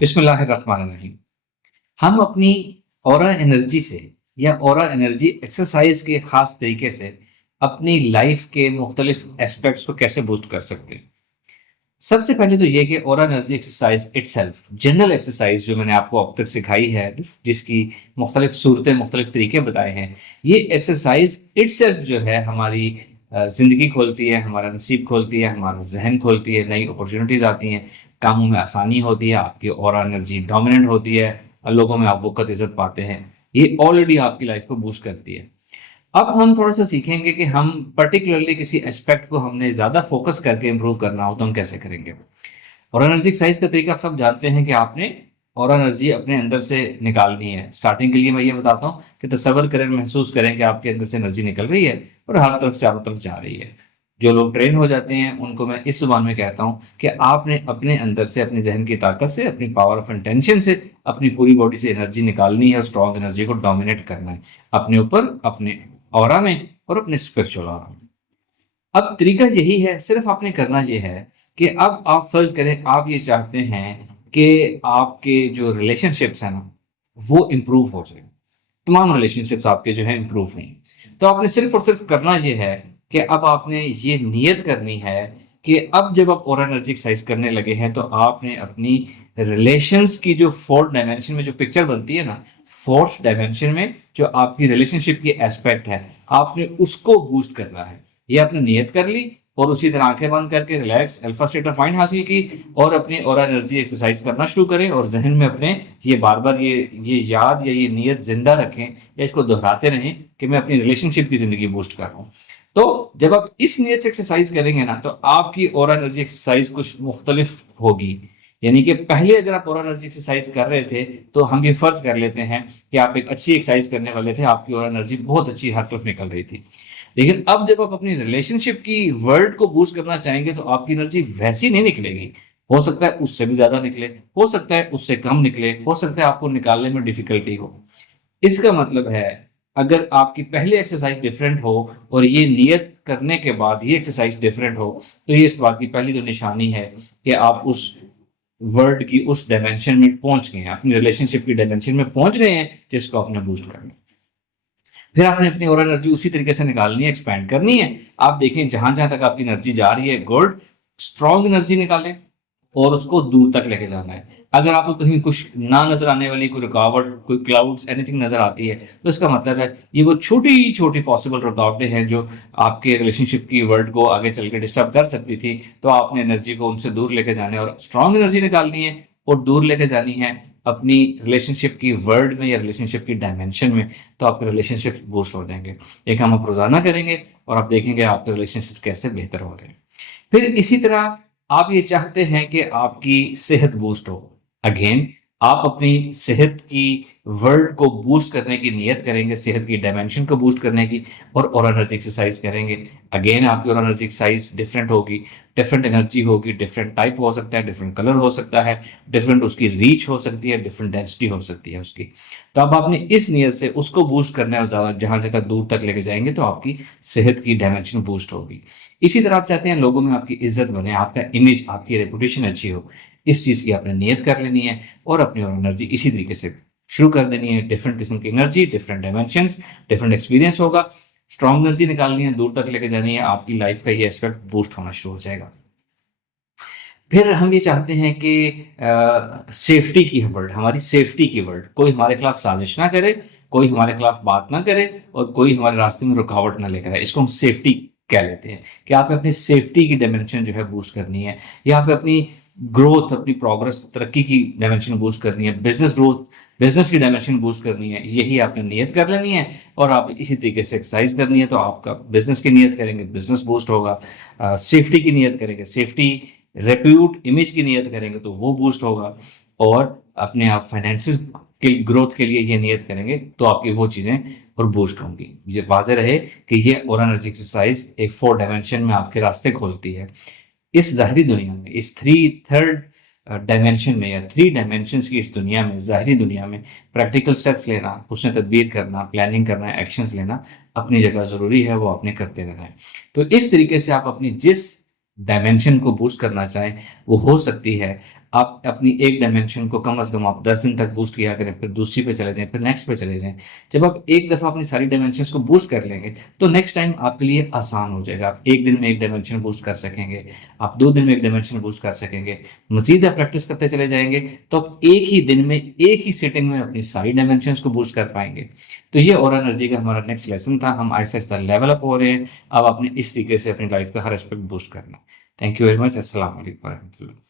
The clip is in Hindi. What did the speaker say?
बिस्मिल्लाहिर्रहमानिर्रहीम। हम अपनी ऑरा एनर्जी से या ऑरा एनर्जी एक्सरसाइज के खास तरीके से अपनी लाइफ के मुख्तलिफ एस्पेक्ट्स को कैसे बूस्ट कर सकते हैं। सबसे पहले तो ये कि aura energy exercise itself general exercise जो मैंने आपको अब तक सिखाई है, जिसकी मुख्तलिफ सूरतें मुख्तलिफ तरीके बताए हैं, ये एक्सरसाइज इटसेल्फ जो है हमारी ज़िंदगी खोलती है, हमारा नसीब खोलती है, हमारा जहन खोलती है, नई अपॉर्चुनिटीज़ आती हैं, कामों में आसानी होती है, आपकी ऑरा एनर्जी डोमिनेंट होती है, लोगों में आप वक़्त इज़्ज़त पाते हैं। ये ऑलरेडी आपकी लाइफ को बूस्ट करती है। अब हम थोड़ा-सा सीखेंगे कि हम पर्टिकुलरली किसी एस्पेक्ट को हमने ज़्यादा फ़ोकस करके इम्प्रूव करना हो तो हम कैसे करेंगे। और एनर्जी एक्सरसाइज का तरीका आप सब जानते हैं कि आपने और एनर्जी अपने अंदर से निकालनी है। स्टार्टिंग के लिए मैं ये बताता हूँ कि तसव्वुर करें, महसूस करें कि आपके अंदर से एनर्जी निकल रही है और हर तरफ चारों तरफ जा रही है। जो लोग ट्रेन हो जाते हैं उनको मैं इस ज़ुबान में कहता हूँ कि आपने अपने अंदर से, अपने ज़हन की ताकत से, अपनी पावर ऑफ इंटेंशन से अपनी पूरी बॉडी से एनर्जी निकालनी है और स्ट्रॉन्ग एनर्जी को डोमिनेट करना है अपने ऊपर, अपने ऑरा में और अपने स्पिरिचुअल ऑरा में। अब तरीका यही है, सिर्फ आपने करना ये है कि अब आप फर्ज करें आप ये चाहते हैं कि आपके जो रिलेशनशिप्स हैं ना वो इम्प्रूव हो जाए, तमाम रिलेशनशिप्स आपके जो है इम्प्रूव हुई। तो आपने सिर्फ और सिर्फ करना ये है कि अब आपने ये नियत करनी है कि अब जब आप ऑरा एनर्जी एक्सरसाइज करने लगे हैं तो आपने अपनी रिलेशंस की जो फोर्थ डायमेंशन में जो पिक्चर बनती है ना, फोर्थ डायमेंशन में जो आपकी रिलेशनशिप की एस्पेक्ट है, आपने उसको बूस्ट करना है। ये आपने नियत कर ली और उसी तरह आंखें बंद करके relax alpha state of mind हासिल की और अपनी ऑरा एनर्जी एक्सरसाइज करना शुरू करें और जहन में अपने ये बार बार ये याद या ये नियत जिंदा रखें या इसको दोहराते रहें कि मैं अपनी रिलेशनशिप की जिंदगी बूस्ट कर रहा हूँ। तो जब आप इस नियत से एक्सरसाइज करेंगे ना तो आपकी ऑरा एनर्जी एक्सरसाइज कुछ मुख्तलिफ होगी। यानी कि पहले अगर आप ऑरा एनर्जी एक्सरसाइज कर रहे थे तो हम ये फर्ज कर लेते हैं कि आप एक अच्छी एक्सरसाइज करने वाले थे, आपकी ऑरा एनर्जी बहुत अच्छी हर तरफ निकल रही थी। लेकिन अब जब आप अपनी रिलेशनशिप की वर्ल्ड को बूस्ट करना चाहेंगे तो आपकी एनर्जी वैसी नहीं निकलेगी। हो सकता है उससे भी ज्यादा निकले, हो सकता है उससे कम निकले, हो सकता है आपको निकालने में डिफिकल्टी हो। इसका मतलब है अगर आपकी पहले एक्सरसाइज डिफरेंट हो और ये नियत करने के बाद ये एक्सरसाइज डिफरेंट हो तो ये इस बात की पहली तो निशानी है कि आप उस वर्ल्ड की उस डायमेंशन में पहुंच गए हैं, अपनी रिलेशनशिप की डायमेंशन में पहुंच गए हैं जिसको आपने बूस्ट करना है। फिर आपने अपनी और एनर्जी उसी तरीके से निकालनी है, एक्सपैंड करनी है। आप देखें जहां जहां तक आपकी एनर्जी जा रही है, गुड स्ट्रॉन्ग एनर्जी निकालें और उसको दूर तक लेके जाना है। अगर आपको कहीं कुछ ना नजर आने वाली कोई रुकावट, कोई क्लाउड्स, एनीथिंग नजर आती है तो इसका मतलब है ये वो छोटी छोटी पॉसिबल रुकावटें हैं जो आपके रिलेशनशिप की वर्ल्ड को आगे चल के डिस्टर्ब कर सकती थी। तो आपने एनर्जी को उनसे दूर लेके जाना है और स्ट्रॉन्ग एनर्जी निकालनी है और दूर लेके जानी है अपनी रिलेशनशिप की वर्ल्ड में या रिलेशनशिप की डायमेंशन में। तो आपके रिलेशनशिप बूस्ट हो जाएंगे। ये काम आप रोजाना करेंगे और आप देखेंगे आपके रिलेशनशिप कैसे बेहतर हो रहे हैं। फिर इसी तरह आप ये चाहते हैं कि आपकी सेहत बूस्ट हो। अगेन आप अपनी सेहत की वर्ल्ड को बूस्ट करने की नियत करेंगे, सेहत की डायमेंशन को बूस्ट करने की और एनर्जी एक्सरसाइज करेंगे। अगेन आपकी और एनर्जी एक्सरसाइज डिफरेंट होगी, डिफरेंट एनर्जी होगी, डिफरेंट टाइप हो सकता है, डिफरेंट कलर हो सकता है, डिफरेंट उसकी रीच हो सकती है, डिफरेंट डेंसिटी हो सकती है उसकी। तो अब आपने इस नियत से उसको बूस्ट करना है और ज़्यादा जहाँ जगह दूर तक लेके जाएंगे तो आपकी सेहत की डायमेंशन बूस्ट होगी। इसी तरह आप चाहते हैं लोगों में आपकी इज्जत बने, आपका इमेज, आपकी रेपुटेशन अच्छी हो। इस चीज़ की आपने नियत कर लेनी है और अपनी और एनर्जी इसी तरीके से शुरू कर देनी है। डिफरेंट किस्म की energy, different dimensions, different experience होगा। स्ट्रॉन्ग एनर्जी निकालनी है, दूर तक लेके जानी है, आपकी लाइफ का ये एस्पेक्ट बूस्ट होना शुरू हो जाएगा। फिर हम ये चाहते हैं कि सेफ्टी की वर्ल्ड, हमारी सेफ्टी की वर्ल्ड, कोई हमारे खिलाफ साजिश ना करे, कोई हमारे खिलाफ बात ना करे और कोई हमारे रास्ते में रुकावट ना लेकर आए। इसको हम सेफ्टी कह लेते हैं कि आप अपनी सेफ्टी की डायमेंशन जो है बूस्ट करनी है, या आप अपनी ग्रोथ, अपनी प्रोग्रेस, तरक्की की डायमेंशन बूस्ट करनी है, बिजनेस ग्रोथ, बिजनेस की डायमेंशन बूस्ट करनी है। यही आपने नियत कर लेनी है और आप इसी तरीके से एक्सरसाइज करनी है। तो आपका बिजनेस की नियत करेंगे, बिजनेस बूस्ट होगा। सेफ्टी की नियत करेंगे, सेफ्टी, रेप्यूट, इमेज की नियत करेंगे तो वो बूस्ट होगा। और अपने आप फाइनेंसिस के ग्रोथ के लिए ये नियत करेंगे तो आपकी वो चीज़ें और बूस्ट होंगी। ये वाज़ेह रहे कि ये और एनर्जी एक्सरसाइज एक 4 डायमेंशन में आपके रास्ते खोलती है। इस ज़ाहिरी दुनिया में, इस थर्ड डायमेंशन में या 3 डायमेंशंस की इस दुनिया में, ज़ाहिरी दुनिया में प्रैक्टिकल स्टेप्स लेना, हुस्न तदबीर करना, प्लानिंग करना, एक्शंस लेना अपनी जगह ज़रूरी है, वो आपने करते रहना है। तो इस तरीके से आप अपनी जिस डायमेंशन को बूस्ट करना चाहें वो हो सकती है। आप अपनी एक डायमेंशन को कम से कम आप 10 दिन तक बूस्ट किया करें, फिर दूसरी पे चले जाएं, फिर नेक्स्ट पे चले जाएं। जब आप एक दफ़ा अपनी सारी डायमेंशंस को बूस्ट कर लेंगे तो नेक्स्ट टाइम आपके लिए आसान हो जाएगा। आप एक दिन में एक डायमेंशन बूस्ट कर सकेंगे, आप 2 दिन में एक डायमेंशन बूस्ट कर सकेंगे। मजीद आप प्रैक्टिस करते चले जाएंगे तो आप एक ही दिन में, एक ही सिटिंग में अपनी सारी डायमेंशंस को बूस्ट कर पाएंगे। तो ये ऑरा एनर्जी का हमारा नेक्स्ट लेसन था। हम आहिस्ता आहिस्ता लेवल अप हो रहे हैं। अब आपने इस तरीके से अपनी लाइफ का हर एस्पेक्ट बूस्ट करना है। Thank you very much. अस्सलाम वालेकुम वरहमतुल्लाह।